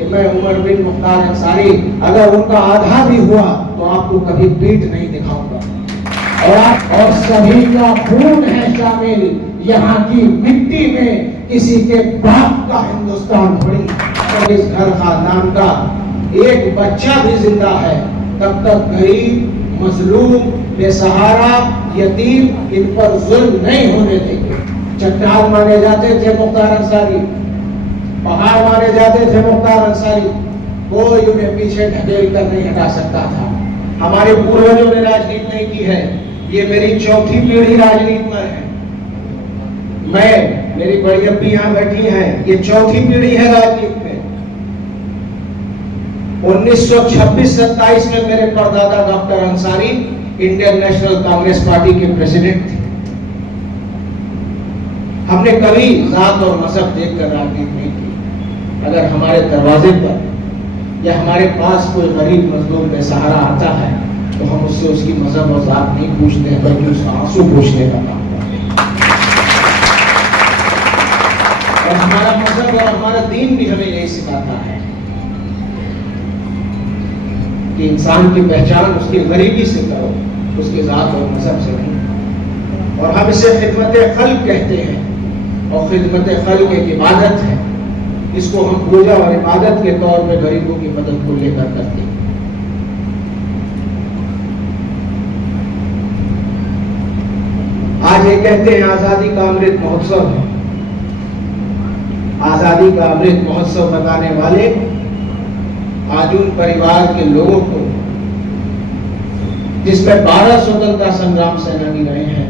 कि मैं उमर बिन मुख्तार अंसारी अगर उनका आधा भी हुआ तो आपको कभी पीठ नहीं दिखाऊंगा। और सभी का खून है शामिल यहाँ की मिट्टी में, किसी के बाप का हिंदुस्तान थोड़ी। और इस घर खानदान का एक बच्चा भी जिंदा है तब तक गरीब, मजलूम, बेसहारा, यतीम इन पर जुल्म नहीं होने देंगे। चट्टान माने जाते थे मुख्तार अंसारी, पहाड़ माने जाते थे मुख्तार अंसारी, कोई उन्हें पीछे ढकेल कर नहीं हटा सकता था। हमारे पूर्वजों ने राजनीति नहीं की है, ये मेरी चौथी पीढ़ी राजनीति में है। मेरी बड़ी अब्बी यहाँ बैठी हैं, ये चौथी पीढ़ी है राजनीति में। 1926-27 में मेरे परदादा doctor Ansari Indian national Congress party के प्रेसिडेंट थे। हमने कभी जात और मजहब देखकर राजनीति नहीं की। अगर हमारे दरवाजे पर या हमारे पास कोई गरीब मजलूम बेसहारा आता है तो हम उससे उसकी मजहब और जात नहीं पूछते हैं, बल्कि उसका आंसू पूछने का काम करते हैं। और हमारा मजहब और हमारा दीन भी हमें यही सिखाता है कि इंसान की पहचान उसकी गरीबी से करो, उसके जात और मजहब से नहीं। और हम इसे खिदमत खल्क कहते हैं, और खिदमत खल्क एक इबादत है। इसको हम पूजा और इबादत के तौर पे गरीबों की मदद को लेकर करते हैं। आज ये कहते हैं आजादी का अमृत महोत्सव है। आजादी का अमृत महोत्सव बताने वाले आज उन परिवार के लोगों को जिसमें 12 स्वतंत्रता संग्राम सेनानी रहे हैं,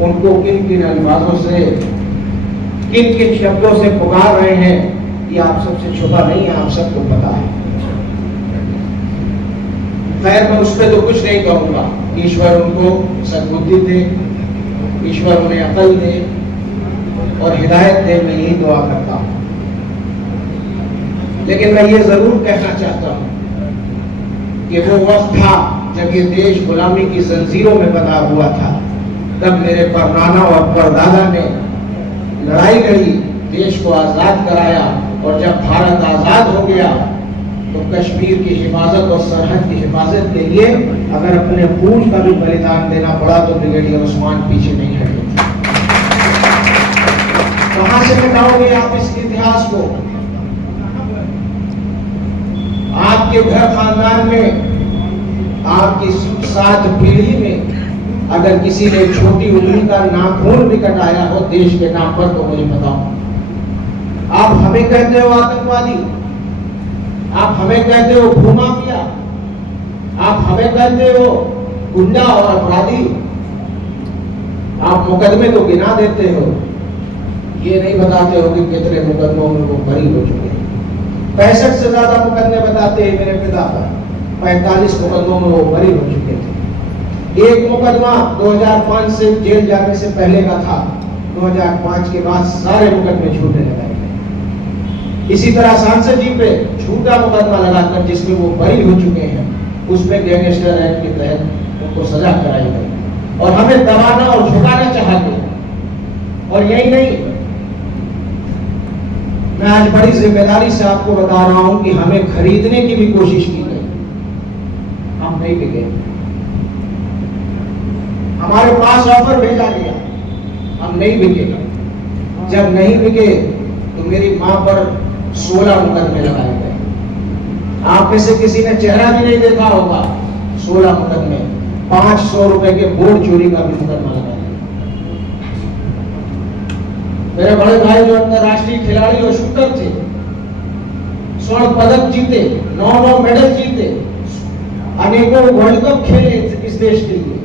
उनको किन किन अल्फाजों से, किन किन शब्दों से पुकार रहे हैं, ये आप सबसे छुपा नहीं है, आप सबको पता है। खैर, मैं उस पर तो कुछ नहीं कहूंगा। ईश्वर उनको सद्बुद्धि दे, ईश्वर उन्हें अकल दे और हिदायत दे, मैं यही दुआ करता हूं। लेकिन मैं ये जरूर कहना चाहता हूं कि वो वक्त था जब ये देश गुलामी की जंजीरों में बंधा हुआ था। तब मेरे परनाना और परदादा ने लड़ाई लड़ी, देश को आजाद कराया। और जब भारत आजाद हो गया तो कश्मीर की हिफाजत और सरहद की हिफाजत के लिए अगर अपने खून का भी बलिदान देना पड़ा तो ब्रिगेडियर उस्मान पीछे नहीं हटे। कहां से मिटाओगे आप इस इतिहास को? आपके घर खानदान में, आपकी 7 पीढ़ी में अगर किसी ने छोटी उंगली का नाखून भी कटाया हो देश के नाम पर, तो मुझे बताओ। आप हमें कहते हो आतंकवादी, आप हमें कहते हो भूमाफिया, आप हमें कहते हो गुंडा और अपराधी, आप मुकदमे तो गिना देते हो, ये नहीं बताते हो कि कितने मुकदमों में वो बरी हो चुके हैं। 65 से ज्यादा मुकदमे बताते हैं मेरे पिता पर, 45 मुकदमों में वो बरी हो चुके थे। एक मुकदमा 2005 से जेल जाने से पहले का था, 2005 के बाद सारे मुकदमे छूटने लगाए गए। इसी तरह सांसद जी पे झूठा मुकदमा लगाकर जिसमें वो बरी हो चुके हैं, उसमें गैंगस्टर एक्ट के तहत उनको सजा कराई गई। और हमें दबाना और झुकाना चाहते हैं। और यही नहीं, मैं आज बड़ी जिम्मेदारी से आपको बता रहा हूं कि हमें खरीदने की भी कोशिश की गई, हम नहीं बिके। हमारे पास ऑफर भेजा गया, हम नहीं बिके। जब नहीं बिके तो मेरी मां पर 16 मुकदमे लगाए गए। आप में से किसी ने चेहरा भी नहीं देखा होगा। 16 मुकदमे, 500 रुपए के बोर्ड चोरी का भी मुकदमा लगाया। मेरे बड़े भाई जो अंतरराष्ट्रीय खिलाड़ी और शूटर थे, स्वर्ण पदक जीते, 9 मेडल जीते, अनेकों वर्ल्ड कप खेले इस देश के लिए।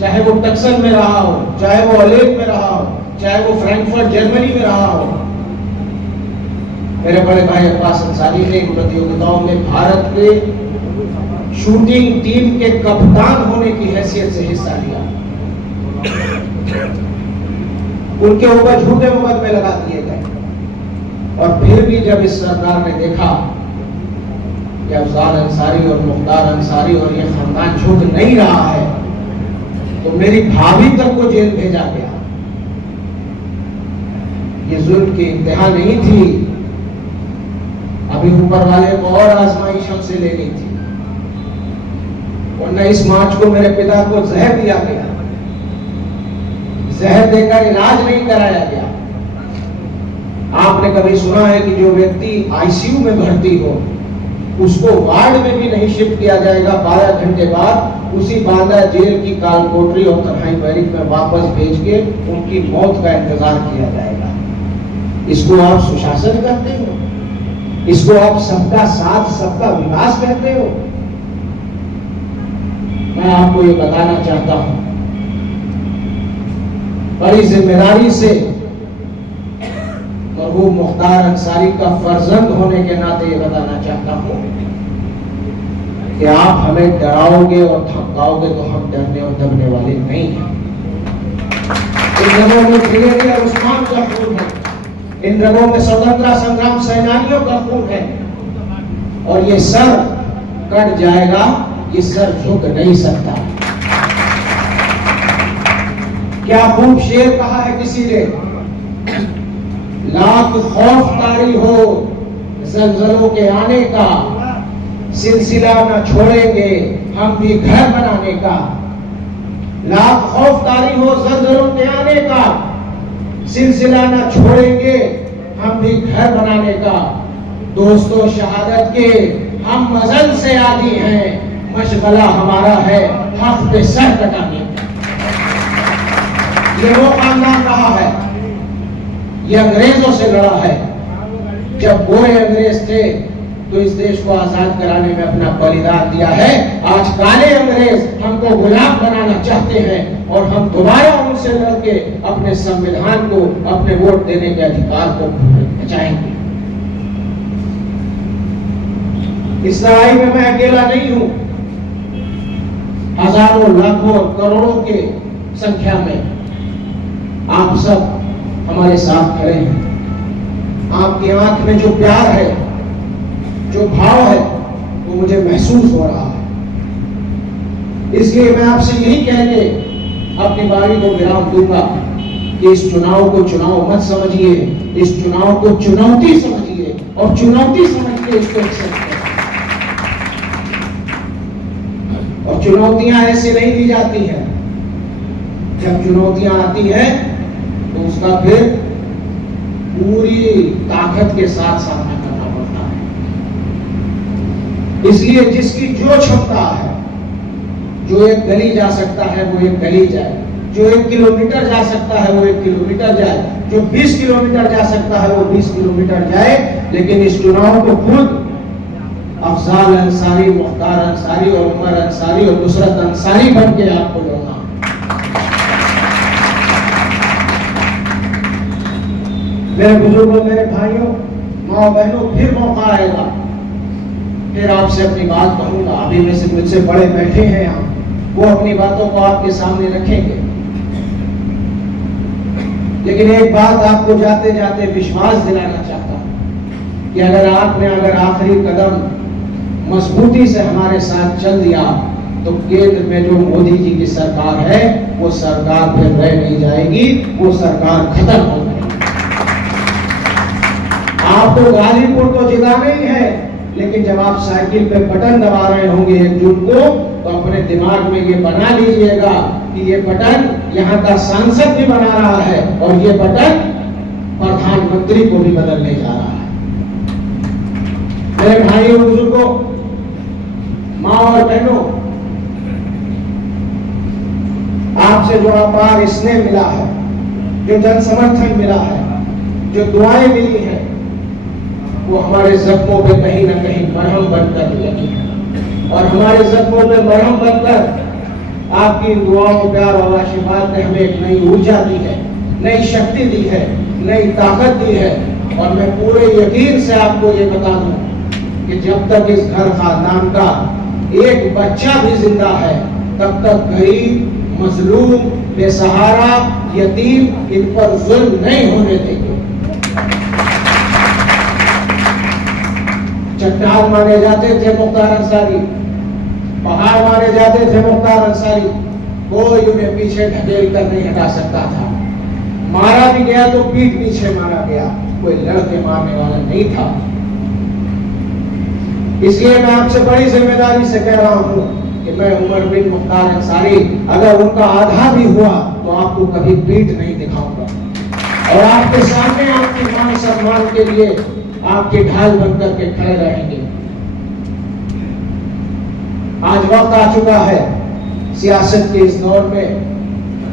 चाहे वो टक्सन में रहा हो, चाहे वो अलेप में रहा हो, चाहे वो फ्रैंकफर्ट जर्मनी में रहा हो। मेरे बड़े भाई अब्बास अंसारी ने इन प्रतियोगिताओं में भारत के शूटिंग टीम के कप्तान होने की हैसियत से हिस्सा लिया। उनके ऊपर झूठे मुकदमे लगा दिए गए। और फिर भी जब इस सरकार ने देखा कि अफजाल अंसारी और मुख्तार अंसारी और ये खानदान झुक नहीं रहा है, तो मेरी भाभी तक को जेल भेजा गया। ये जुल्म की इंतहा नहीं थी, अभी ऊपर वाले को और आजमाइश हमसे लेनी थी, वरना इस मार्च को मेरे पिता को जहर दिया गया, जहर देकर इलाज नहीं कराया गया। आपने कभी सुना है कि जो व्यक्ति आईसीयू में भर्ती हो उसको वार्ड में भी नहीं शिफ्ट किया जाएगा, 12 घंटे बाद उसी बांदा जेल की कालकोठरी और तन्हाई बैरिक में वापस भेज के उनकी मौत का इंतजार किया जाएगा। इसको आप सुशासन कहते हो? इसको आप सबका साथ सबका विकास कहते हो? मैं आपको ये बताना चाहता हूं, बड़ी जिम्मेदारी से मरहूम मुख्तार अंसारी का फर्जंद होने के नाते ये बताना चाहता हूं कि आप हमें डराओगे और धमकाओगे तो हम डरने और दबने वाले नहीं हैं। इन रगों में ब्रिगेडियर उस्मान का खून है, इन रगों में स्वतंत्रता संग्राम सेनानियों का खून है, और ये सर कट जाएगा, ये सर झुक नहीं सकता। क्या खूब शेर कहा है किसी ने, लाख खौफ तारी हो जलजलों के आने का, सिलसिला न छोड़ेंगे हम भी घर बनाने का। लाख खौफ तारी हो जलजलों के आने का, सिलसिला न छोड़ेंगे हम भी घर बनाने का। दोस्तों शहादत के हम मजल से आदी हैं, मशगला हमारा है हक पे सर कटाने का। ये वो खानदान रहा है, ये अंग्रेजों से लड़ा है। जब गोरे अंग्रेज थे तो इस देश को आजाद कराने में अपना बलिदान दिया है। आज काले अंग्रेज हमको गुलाम बनाना चाहते हैं और हम दोबारा उनसे लड़के अपने संविधान को, अपने वोट देने के अधिकार को बचाएंगे। इस लड़ाई में मैं अकेला नहीं हूं, हजारों लाखों और करोड़ों के संख्या में आप सब हमारे साथ खड़े हैं। आपकी आंख में जो प्यार है, जो भाव है, वो मुझे महसूस हो रहा है। इसलिए मैं आपसे यही कह के अपनी बारी को विराम दूंगा कि इस चुनाव को चुनाव मत समझिए, इस चुनाव को चुनौती समझिए और चुनौती समझ के इसको एक्सेप्ट करें। और चुनौतियां ऐसे नहीं दी जाती हैं, जब चुनौतियां आती हैं तो उसका फिर पूरी ताकत के साथ सामना करना पड़ता है। इसलिए जिसकी जो क्षमता है, जो एक गली जा सकता है वो एक गली जाए, जो 1 किलोमीटर जा सकता है वो 1 किलोमीटर जाए, जो 20 किलोमीटर जा सकता है वो 20 किलोमीटर जाए। लेकिन इस चुनाव को खुद अफजाल अंसारी, मुख्तार अंसारी और उमर अंसारी और नुसरत अंसारी बन के आपको लड़ना। मेरे बुजुर्गों, मेरे भाइयों, माँ बहनों, फिर मौका आएगा, फिर आपसे अपनी बात कहूंगा। अभी में से मुझसे बड़े बैठे हैं यहाँ, वो अपनी बातों को आपके सामने रखेंगे। लेकिन एक बात आपको जाते जाते विश्वास दिलाना चाहता हूं कि अगर आखिरी कदम मजबूती से हमारे साथ चल दिया तो केंद्र में जो मोदी जी की सरकार है वो सरकार फिर रह नहीं जाएगी, वो सरकार खत्म हो जाएगी। आपको गाजीपुर तो जिताना ही है, लेकिन जब आप साइकिल पे बटन दबा रहे होंगे 1 जून को, तो अपने दिमाग में ये बना लीजिएगा कि ये बटन यहाँ का सांसद भी बना रहा है और ये बटन प्रधानमंत्री को भी बदलने जा रहा है। मेरे भाइयों, बुजुर्गों, माँ और बहनों, आपसे जो अपार स्नेह मिला है, जो जन समर्थन मिला है, जो दुआएं मिली हैं, वो हमारे जख्मों पे कहीं ना कहीं मरहम बनकर लगी है। और हमारे जख्मों पे मरहम बनकर आपकी दुआओं, प्यार और आशीर्वाद ने हमें एक नई ऊर्जा दी है, नई शक्ति दी है, नई ताकत दी है। और मैं पूरे यकीन से आपको ये बता दूं कि जब तक इस घर खानदान का एक बच्चा भी जिंदा है, तब तक गरीब, मजलूम, बेसहारा, यतीम इन पर जुल्म नहीं होने देंगे। चट्टान माने जाते थे मुख्तार अंसारी, पहाड़ माने जाते थे मुख्तार अंसारी, कोई उन्हें पीछे ढकेल कर नहीं हटा सकता था। मारा भी गया तो पीठ पीछे मारा गया, कोई लड़के मारने वाला नहीं था। इसलिए मैं आपसे बड़ी जिम्मेदारी से कह रहा हूं कि मैं उमर बिन मुख्तार अंसारी अगर उनका आधा भी हुआ तो आपको कभी पीठ नहीं दिखाऊंगा और आपके सामने आपके मान सम्मान के लिए आपके ढाल बनकर के खड़े रहेंगे। आज वक्त आ चुका है सियासत के इस दौर में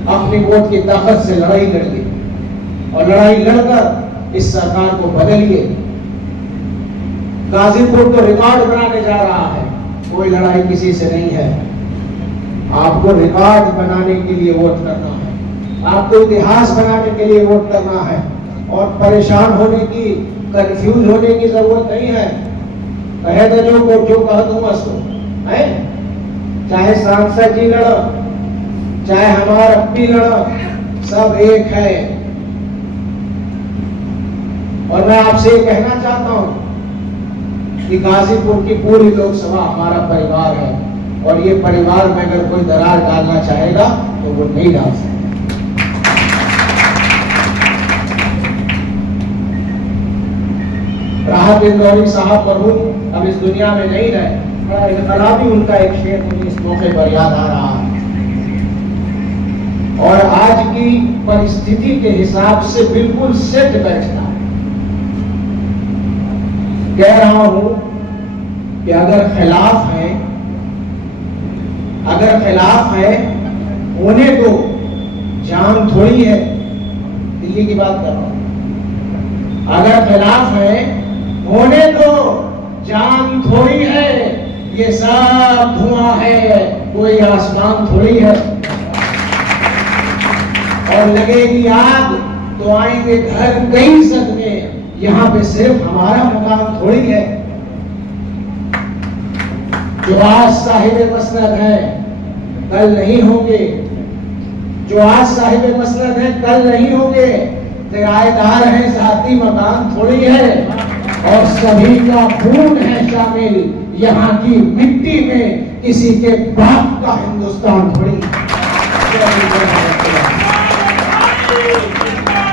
अपनी वोट की ताकत से लड़ाई लड़िए और लड़ाई लड़कर इस सरकार को बदलिए। गाजीपुर तो रिकॉर्ड बनाने जा रहा है, कोई लड़ाई किसी से नहीं है। आपको रिकॉर्ड बनाने के लिए वोट करना है, आपको इतिहास बनाने के लिए वोट करना है और परेशान होने की, कंफ्यूज होने की जरूरत नहीं है। कहे तो जो कह दूंगा सो है, चाहे सांसद जी लड़ो, चाहे हमारा अपनी लड़ो, सब एक है। और मैं आपसे ये कहना चाहता हूं कि गाजीपुर की पूरी लोकसभा हमारा परिवार है और ये परिवार में अगर कोई दरार डालना चाहेगा तो वो नहीं डाल सकता। राहत इंदौरी साहब मरहूम अब इस दुनिया में नहीं रहे, इनकलाबी उनका एक शेर मुझे इस मौके पर याद आ रहा है और आज की परिस्थिति के हिसाब से बिल्कुल सेट बैठता है। कह रहा हूं कि अगर खिलाफ है होने को जान थोड़ी है, दिल्ली की बात कर रहा हूं। अगर खिलाफ है होने को जान थोड़ी है, ये सब धुआं है, कोई आसमान थोड़ी है। और लगेगी आग तो आएंगे घर कई सदमे, यहां पे सिर्फ हमारा मुकाम थोड़ी है। जो आज साहिब मसनद है कल नहीं होंगे, जो आज साहिब मसनद है कल नहीं होंगे। किराएदार है, जाती मकान थोड़ी है और सभी का खून है शामिल यहाँ की मिट्टी में, किसी के बाप का हिंदुस्तान थोड़ी है।